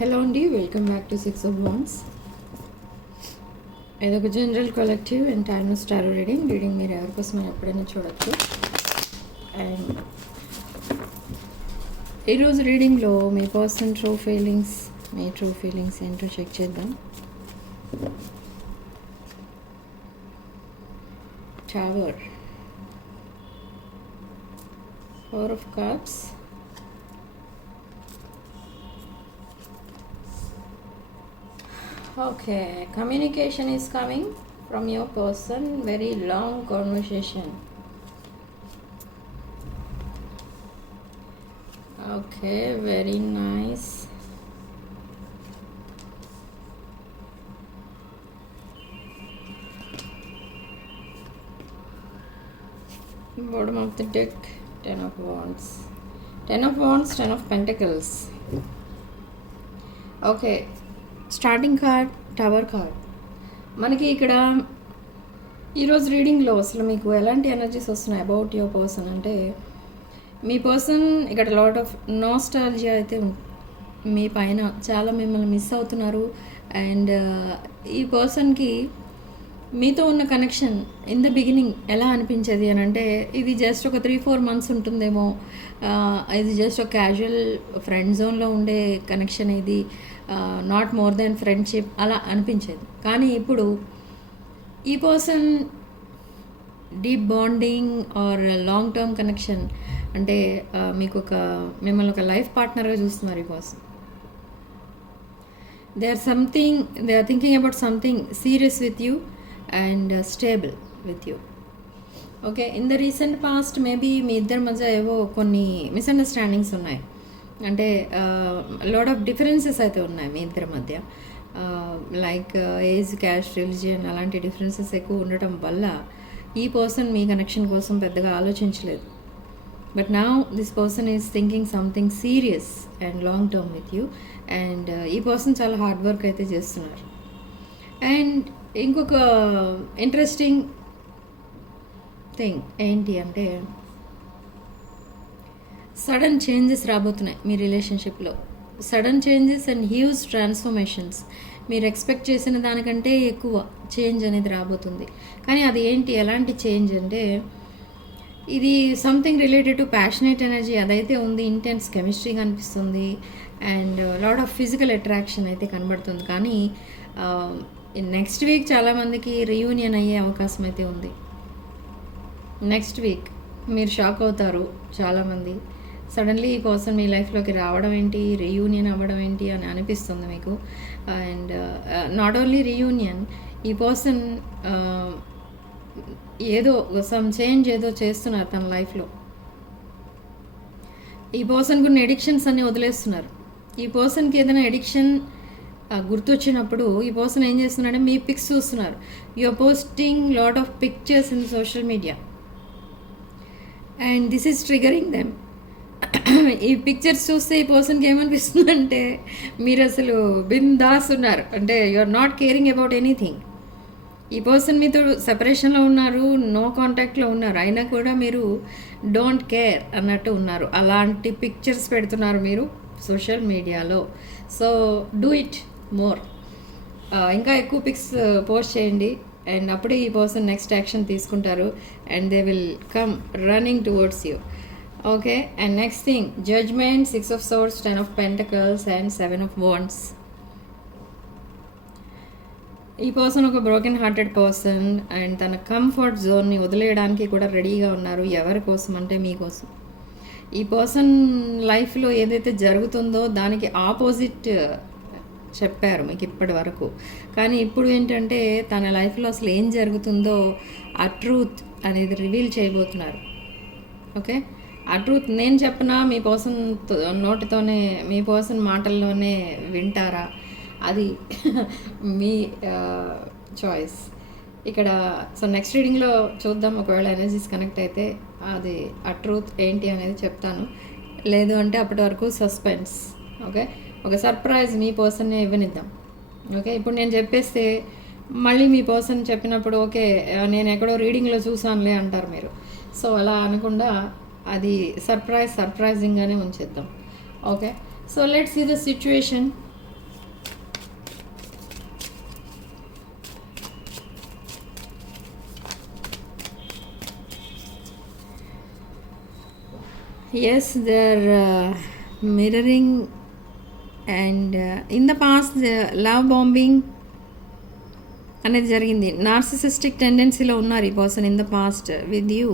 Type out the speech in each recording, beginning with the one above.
Hello అండి, welcome back to 6 of Wands. ఇదొక general collective and timeless tarot reading మీరు ఎవరికోసం ఎప్పుడైనా చూడొచ్చు. అండ్ ఈరోజు రీడింగ్లో మీ పర్సన్ ట్రూ ఫీలింగ్స్ ఏంటో చెక్ చేద్దాం. Tower, 4 of Cups, okay, communication is coming from your person, very long conversation. Okay, very nice. Bottom of the deck, 10 of Wands, 10 of Pentacles. Okay, starting card tower card. మనకి ఇక్కడ ఈరోజు రీడింగ్లో అసలు మీకు ఎలాంటి energies వస్తున్నాయి about your person అంటే, మీ person ఇక్కడ lot of nostalgia అయితే మీ పైన చాలా మిమ్మల్ని మిస్ అవుతున్నారు. అండ్ ఈ పర్సన్కి మీతో ఉన్న కనెక్షన్ ఇన్ ద బిగినింగ్ ఎలా అనిపించేది అని అంటే, ఇది జస్ట్ ఒక 3-4 months ఉంటుందేమో, ఇది జస్ట్ ఒక క్యాజువల్ ఫ్రెండ్ జోన్లో ఉండే కనెక్షన్, ఇది నాట్ మోర్ దెన్ ఫ్రెండ్షిప్ అలా అనిపించేది. కానీ ఇప్పుడు ఈ person deep bonding or long term connection అంటే మిమ్మల్ని ఒక లైఫ్ పార్ట్నర్గా చూస్తున్నారు ఈ person. They are thinking about something serious with you and stable with you. Okay, in the recent past maybe మీ ఇద్దరి మధ్య ఏవో కొన్ని మిస్అండర్స్టాండింగ్స్ ఉన్నాయి, అంటే లాట్ ఆఫ్ డిఫరెన్సెస్ అయితే ఉన్నాయి మీ ఇద్దరి మధ్య. లైక్ ఏజ్, క్యాస్ట్, రిలీజియన్ అలాంటి డిఫరెన్సెస్ ఎక్కువ ఉండటం వల్ల ఈ పర్సన్ మీ కనెక్షన్ కోసం పెద్దగా ఆలోచించలేదు. But now this person is thinking something serious and long term with you. And ఈ పర్సన్ చాలా హార్డ్ వర్క్ అయితే చేస్తున్నారు. అండ్ ఇంకొక ఇంట్రెస్టింగ్ థింగ్ ఏంటి అంటే, సడన్ చేంజెస్ రాబోతున్నాయి మీ రిలేషన్షిప్లో. Sudden changes and huge transformations. మీరు ఎక్స్పెక్ట్ చేసిన దానికంటే ఎక్కువ చేంజ్ అనేది రాబోతుంది. కానీ అది ఏంటి, ఎలాంటి చేంజ్ అంటే, ఇది something related to passionate energy అదైతే ఉంది. ఇంటెన్స్ కెమిస్ట్రీ కనిపిస్తుంది and lot of physical attraction అయితే కనబడుతుంది. కానీ నెక్స్ట్ వీక్ చాలామందికి రీయూనియన్ అయ్యే అవకాశం అయితే ఉంది. నెక్స్ట్ వీక్ మీరు షాక్ అవుతారు చాలామంది. సడన్లీ ఈ పర్సన్ మీ లైఫ్లోకి రావడం ఏంటి, రీయూనియన్ అవ్వడం ఏంటి అని అనిపిస్తుంది మీకు. అండ్ నాట్ ఓన్లీ రీయూనియన్, ఈ పర్సన్ ఏదో సమ్ చేంజ్ ఏదో చేస్తున్నారు తన లైఫ్లో. ఈ పర్సన్ కొన్ని ఎడిక్షన్స్ అన్నీ వదిలేస్తున్నారు. ఈ పర్సన్కి ఏదైనా ఎడిక్షన్ గుర్తొచ్చినప్పుడు ఈ పర్సన్ ఏం చేస్తున్నారంటే, మీ పిక్స్ చూస్తున్నారు. You are posting lot of pictures in social media and this is triggering them. ఈ పిక్చర్స్ చూస్తే ఈ పర్సన్కి ఏమనిపిస్తుందంటే, మీరు అసలు బిందాస్ ఉన్నారు, అంటే you are not caring about anything. ఈ పర్సన్ మీతో సెపరేషన్లో ఉన్నారు, నో కాంటాక్ట్లో ఉన్నారు, అయినా కూడా మీరు డోంట్ కేర్ అన్నట్టు ఉన్నారు. అలాంటి పిక్చర్స్ పెడుతున్నారు మీరు సోషల్ మీడియాలో. సో డూ ఇట్ మోర్, ఇంకా ఎక్కువ పిక్స్ పోస్ట్ చేయండి. అండ్ అప్పుడే ఈ పర్సన్ నెక్స్ట్ యాక్షన్ తీసుకుంటారు and they will come running towards you. Okay, and next thing, judgment, 6 of Swords, 10 of Pentacles and 7 of Wands. ఈ పర్సన్ ఒక broken hearted person and తన comfort జోన్ని వదిలేయడానికి కూడా రెడీగా ఉన్నారు. ఎవరి కోసం అంటే మీకోసం. ఈ పర్సన్ లైఫ్లో ఏదైతే జరుగుతుందో దానికి ఆపోజిట్ చెప్పారు మీకు ఇప్పటి వరకు. కానీ ఇప్పుడు ఏంటంటే, తన లైఫ్లో అసలు ఏం జరుగుతుందో ఆ ట్రూత్ అనేది రివీల్ చేయబోతున్నారు. ఓకే, ఆ ట్రూత్ నేను చెప్పనా, మీ పర్సన్ నోటితోనే, మీ పర్సన్ మాటల్లోనే వింటారా, అది మీ చాయిస్ ఇక్కడ. సో నెక్స్ట్ రీడింగ్లో చూద్దాం, ఒకవేళ ఎనర్జీస్ కనెక్ట్ అయితే అది ఆ ట్రూత్ ఏంటి అనేది చెప్తాను. లేదు అంటే అప్పటి వరకు సస్పెన్స్. ఓకే, ఒక సర్ప్రైజ్ మీ పర్సన్నే ఇవ్వనిద్దాం. ఓకే, ఇప్పుడు నేను చెప్పేస్తే మళ్ళీ మీ పర్సన్ చెప్పినప్పుడు ఓకే నేను ఎక్కడో రీడింగ్లో చూసానులే అంటారు మీరు. సో అలా అనకుండా అది సర్ప్రైజింగ్గానే ఉంచేద్దాం. Okay, so let's see the situation Yes, they're mirroring, and in the past, love bombing అనేది జరిగింది. నార్సిసిస్టిక్ టెండెన్సీలో ఉన్నారు ఈ person in the past with you,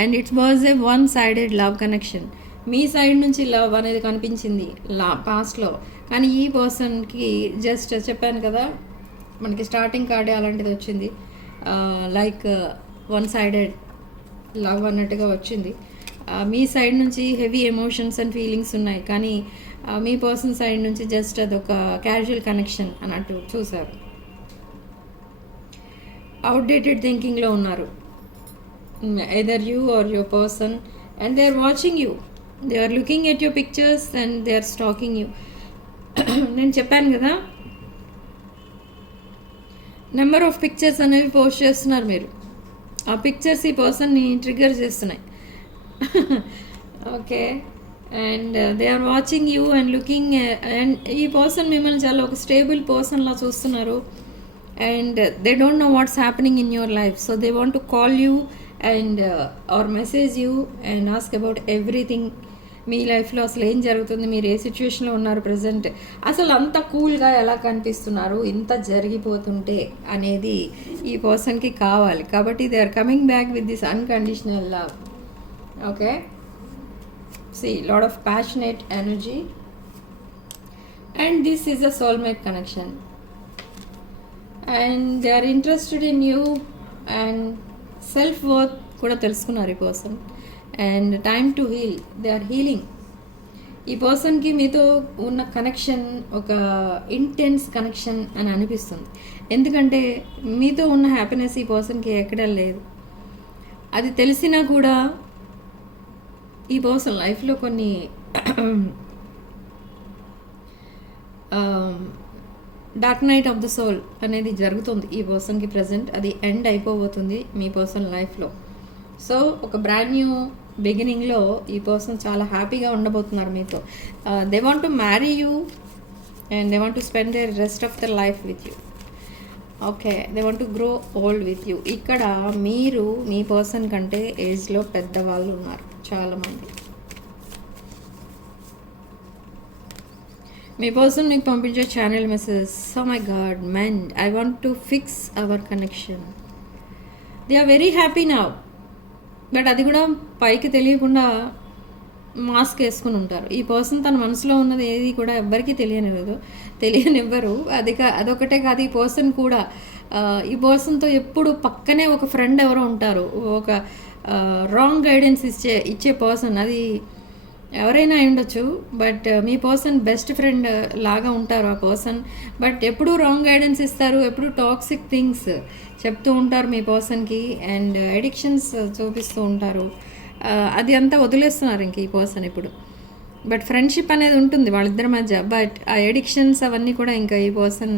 and it was a one sided love connection. Me side నుంచి love అనేది కనిపించింది పాస్ట్లో, కానీ ఈ పర్సన్కి జస్ట్ చెప్పాను కదా, మనకి స్టార్టింగ్ కార్డే అలాంటిది వచ్చింది, లైక్ వన్ సైడెడ్ లవ్ అన్నట్టుగా వచ్చింది. మీ సైడ్ నుంచి హెవీ ఎమోషన్స్ అండ్ ఫీలింగ్స్ ఉన్నాయి, కానీ మీ పర్సన్ సైడ్ నుంచి జస్ట్ అదొక క్యాజువల్ కనెక్షన్ అన్నట్టు చూసారు. అవుట్డేటెడ్ థింకింగ్లో ఉన్నారు either you are your person, and they are watching you, they are looking at your pictures and they are stalking you. నేను చెప్పాను కదా, నెంబర్ ఆఫ్ పిక్చర్స్ అనేవి పోస్ట్ చేస్తున్నారు మీరు. ఆ పిక్చర్స్ ఈ పర్సన్ని ట్రిగర్ చేస్తున్నాయి. Okay, and they are watching you and looking, and ఈ పర్సన్ మిమ్మల్ని చాలా ఒక స్టేబుల్ పర్సన్లా చూస్తున్నారు, and they don't know what's happening in your life, so they want to call you and or message you and ask about everything. మీ లైఫ్లో అసలు ఏం జరుగుతుంది, మీరు ఏ సిచ్యువేషన్లో ఉన్నారు ప్రజెంట్, అసలు అంత కూల్గా ఎలా కనిపిస్తున్నారు ఇంత జరిగిపోతుంటే అనేది ఈ పర్సన్కి కావాలి. కాబట్టి they are coming back with this unconditional love. Okay, see lot of passionate energy, and this is a soulmate connection, and they are interested in you, and self worth కూడా తెలుసుకున్నారు ఈ person, and time to heal, they are healing. ఈ పర్సన్కి మీతో ఉన్న connection ఒక intense connection అని అనిపిస్తుంది, ఎందుకంటే మీతో ఉన్న హ్యాపీనెస్ ఈ పర్సన్కి ఎక్కడ లేదు. అది తెలిసినా కూడా ఈ పర్సన్ లైఫ్లో కొన్ని dark night of the soul అనేది జరుగుతుంది ఈ పర్సన్కి ప్రజెంట్. అది ఎండ్ అయిపోబోతుంది మీ పర్సన్ లైఫ్లో. సో ఒక బ్రాండ్ న్యూ బిగినింగ్లో ఈ పర్సన్ చాలా హ్యాపీగా ఉండబోతున్నారు మీతో. They want to marry you and they want to spend their rest of the life with you. Okay, they want to grow old with you. ఇక్కడ మీరు మీ పర్సన్ కంటే ఏజ్లో పెద్దవాళ్ళు ఉన్నారు చాలామంది. మీ పర్సన్ మీకు పంపించే channel message, so my god men, I want to fix our connection. They are very happy now, but అది కూడా పైకి తెలియకుండా మాస్క్ వేసుకుని ఉంటారు. ఈ పర్సన్ తన మనసులో ఉన్నది ఏది కూడా ఎవ్వరికీ తెలియనివ్వరు. అదొకటే కాదు, ఈ పర్సన్ కూడా ఈ పర్సన్తో ఎప్పుడు పక్కనే ఒక ఫ్రెండ్ ఎవరో ఉంటారు, ఒక రాంగ్ గైడెన్స్ ఇచ్చే పర్సన్. అది ఎవరైనా ఉండొచ్చు, బట్ మీ పర్సన్ బెస్ట్ ఫ్రెండ్ లాగా ఉంటారు ఆ పర్సన్. బట్ ఎప్పుడూ రాంగ్ గైడెన్స్ ఇస్తారు, ఎప్పుడు టాక్సిక్ థింగ్స్ చెప్తూ ఉంటారు మీ పర్సన్కి, అండ్ అడిక్షన్స్ చూపిస్తూ ఉంటారు. అది అంతా వదిలేస్తున్నారు ఇంక ఈ పర్సన్ ఇప్పుడు. బట్ ఫ్రెండ్షిప్ అనేది ఉంటుంది వాళ్ళిద్దరి మధ్య, బట్ ఆ ఎడిక్షన్స్ అవన్నీ కూడా ఇంకా ఈ పర్సన్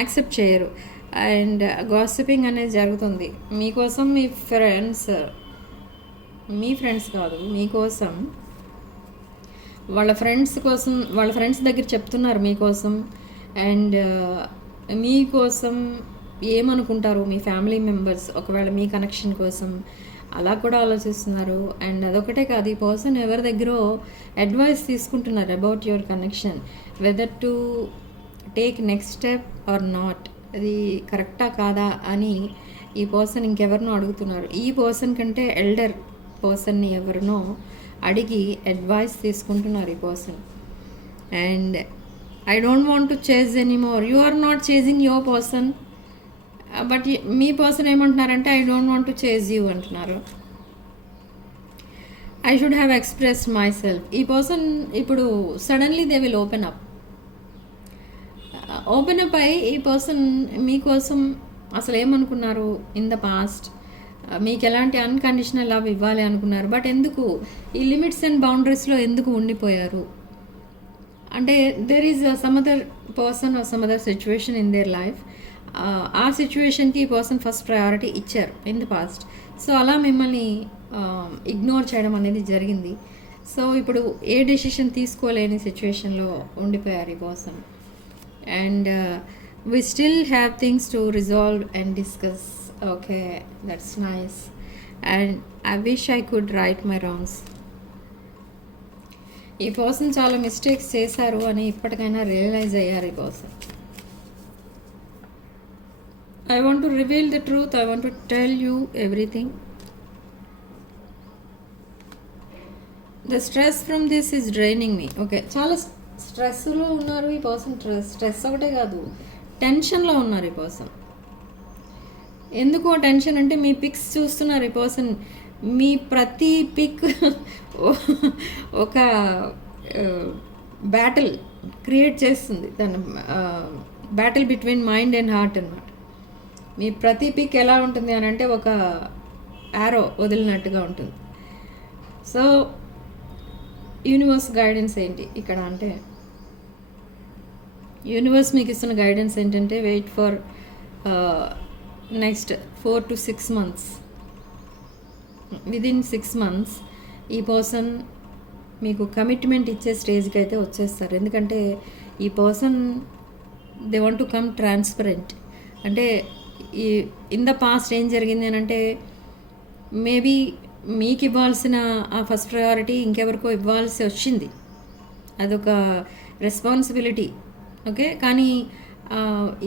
యాక్సెప్ట్ చేయరు. అండ్ గాసిపింగ్ అనేది జరుగుతుంది మీకోసం. మీ ఫ్రెండ్స్ కాదు, మీకోసం వాళ్ళ ఫ్రెండ్స్ దగ్గర చెప్తున్నారు మీకోసం, అండ్ మీకోసం ఏమనుకుంటారు మీ ఫ్యామిలీ మెంబర్స్ ఒకవేళ మీ కనెక్షన్ కోసం అలా కూడా ఆలోచిస్తున్నారు. అండ్ అదొకటే కాదు, ఈ పర్సన్ ఎవరి దగ్గర అడ్వైస్ తీసుకుంటున్నారు about your connection, whether to take next step are not, అది కరెక్టా కాదా అని ఈ పర్సన్ ఇంకెవరినో అడుగుతున్నారు. ఈ పర్సన్ కంటే ఎల్డర్ పర్సన్ని ఎవరినో అడిగి అడ్వైస్ తీసుకుంటున్నారు ఈ person. And I don't want to chase anymore, you are not chasing your person, but మీ పర్సన్ ఏమంటున్నారంటే I don't want to chase you అంటున్నారు. I should have expressed myself. ఈ పర్సన్ ఇప్పుడు suddenly they will open up అయి ఈ person మీకోసం అసలు ఏమనుకున్నారు ఇన్ ద పాస్ట్, మీకు ఎలాంటి అన్కండిషనల్ లవ్ ఇవ్వాలి అనుకున్నారు, బట్ ఎందుకు ఈ లిమిట్స్ అండ్ బౌండరీస్లో ఎందుకు ఉండిపోయారు అంటే there is some other person are some other situation in their life. ఆ సిచ్యువేషన్కి ఈ పర్సన్ ఫస్ట్ ప్రయారిటీ ఇచ్చారు ఇన్ ది పాస్ట్. సో అలా మిమ్మల్ని ఇగ్నోర్ చేయడం అనేది జరిగింది. సో ఇప్పుడు ఏ డెసిషన్ తీసుకోలేని సిచ్యువేషన్లో ఉండిపోయారు ఈ person. And we still have things to resolve and discuss. Okay, that's nice, and I wish I could right my wrongs. ఈ పర్సన్ చాలా మిస్టేక్స్ చేశారు అని ఇప్పటికైనా రియలైజ్ అయ్యారు ఈ person. I want to reveal the truth, I want to tell you everything. The stress from this is draining me. Okay, చాలా స్ట్రెస్లో ఉన్నారు ఈ పర్సన్. స్ట్రెస్ ఒకటే కాదు, టెన్షన్లో ఉన్నారు ఈ పర్సన్. ఎందుకు టెన్షన్ అంటే మీ పిక్స్ చూస్తున్నారు ఈ పర్సన్. మీ ప్రతి పిక్ ఒక బ్యాటిల్ క్రియేట్ చేస్తుంది. దాని battle between mind and heart అన్నమాట. మీ ప్రతి పిక్ ఎలా ఉంటుంది అని అంటే ఒక యారో వదిలినట్టుగా ఉంటుంది. సో యూనివర్స్ గైడెన్స్ ఏంటి ఇక్కడ అంటే, యూనివర్స్ మీకు ఇస్తున్న గైడెన్స్ ఏంటంటే wait for next 4 to 6 months. Within 6 months ఈ పర్సన్ మీకు కమిట్మెంట్ ఇచ్చే స్టేజ్కి అయితే వచ్చేస్తారు. ఎందుకంటే ఈ person they want to come transparent. అంటే ఈ ఇన్ ద పాస్ట్ ఏం జరిగింది అని అంటే, మేబీ మీకు ఇవ్వాల్సిన ఆ ఫస్ట్ ప్రయారిటీ ఇంకెవరికో ఇవ్వాల్సి వచ్చింది, అదొక రెస్పాన్సిబిలిటీ. ఓకే, కానీ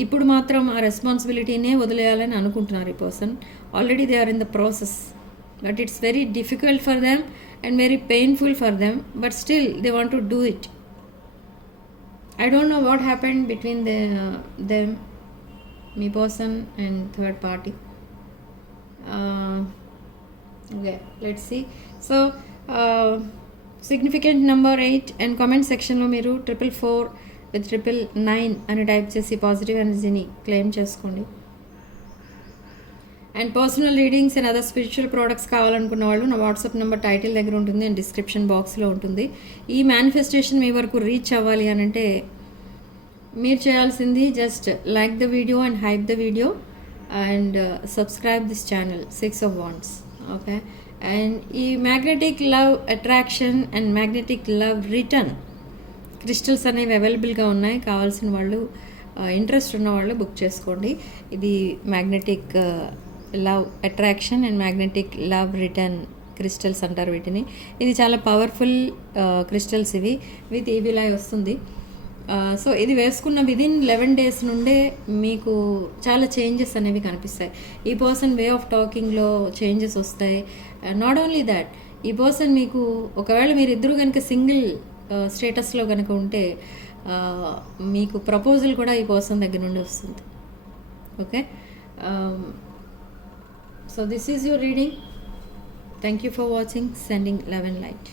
ఇప్పుడు మాత్రం ఆ రెస్పాన్సిబిలిటీనే వదిలేయాలని అనుకుంటున్నారు ఈ person. Already they are in the process, but it's very difficult for them and very painful for them, but still they want to do it. I don't know what happened between them, మీ person and third party. Okay, let's see. So significant number 8 and comment సెక్షన్లో మీరు 444 with 999 అని type చేసి positive ఎనర్జీని claim చేసుకోండి. And personal readings and other spiritual products కావాలనుకున్న వాళ్ళు నా వాట్సాప్ నెంబర్ టైటిల్ దగ్గర ఉంటుంది అండ్ డిస్క్రిప్షన్ బాక్స్లో ఉంటుంది. ఈ మేనిఫెస్టేషన్ మీ వరకు రీచ్ అవ్వాలి అని అంటే మీరు చేయాల్సింది just like the video and hype the video and subscribe this channel 6 of Wands. Okay, and ఈ magnetic love attraction and magnetic love return crystals అనేవి అవైలబుల్గా ఉన్నాయి. కావాల్సిన వాళ్ళు, ఇంట్రెస్ట్ ఉన్న వాళ్ళు బుక్ చేసుకోండి. ఇది magnetic love attraction and magnetic love return crystals అంటారు వీటిని. ఇది చాలా పవర్ఫుల్ క్రిస్టల్స్ ఇవి. విత్ ఈవిల్ ఐ వస్తుంది. సో ఇది వేసుకున్న విదిన్ 11 days నుండే మీకు చాలా చేంజెస్ అనేవి కనిపిస్తాయి. ఈ పర్సన్ వే ఆఫ్ టాకింగ్లో చేంజెస్ వస్తాయి. నాట్ ఓన్లీ దాట్, ఈ పర్సన్ మీకు ఒకవేళ మీరిద్దరూ కనుక సింగిల్ స్టేటస్లో కనుక ఉంటే మీకు ప్రపోజల్ కూడా ఈ పర్సన్ దగ్గర నుండి వస్తుంది. Okay, so this is your reading. Thank you for watching. Sending love and light.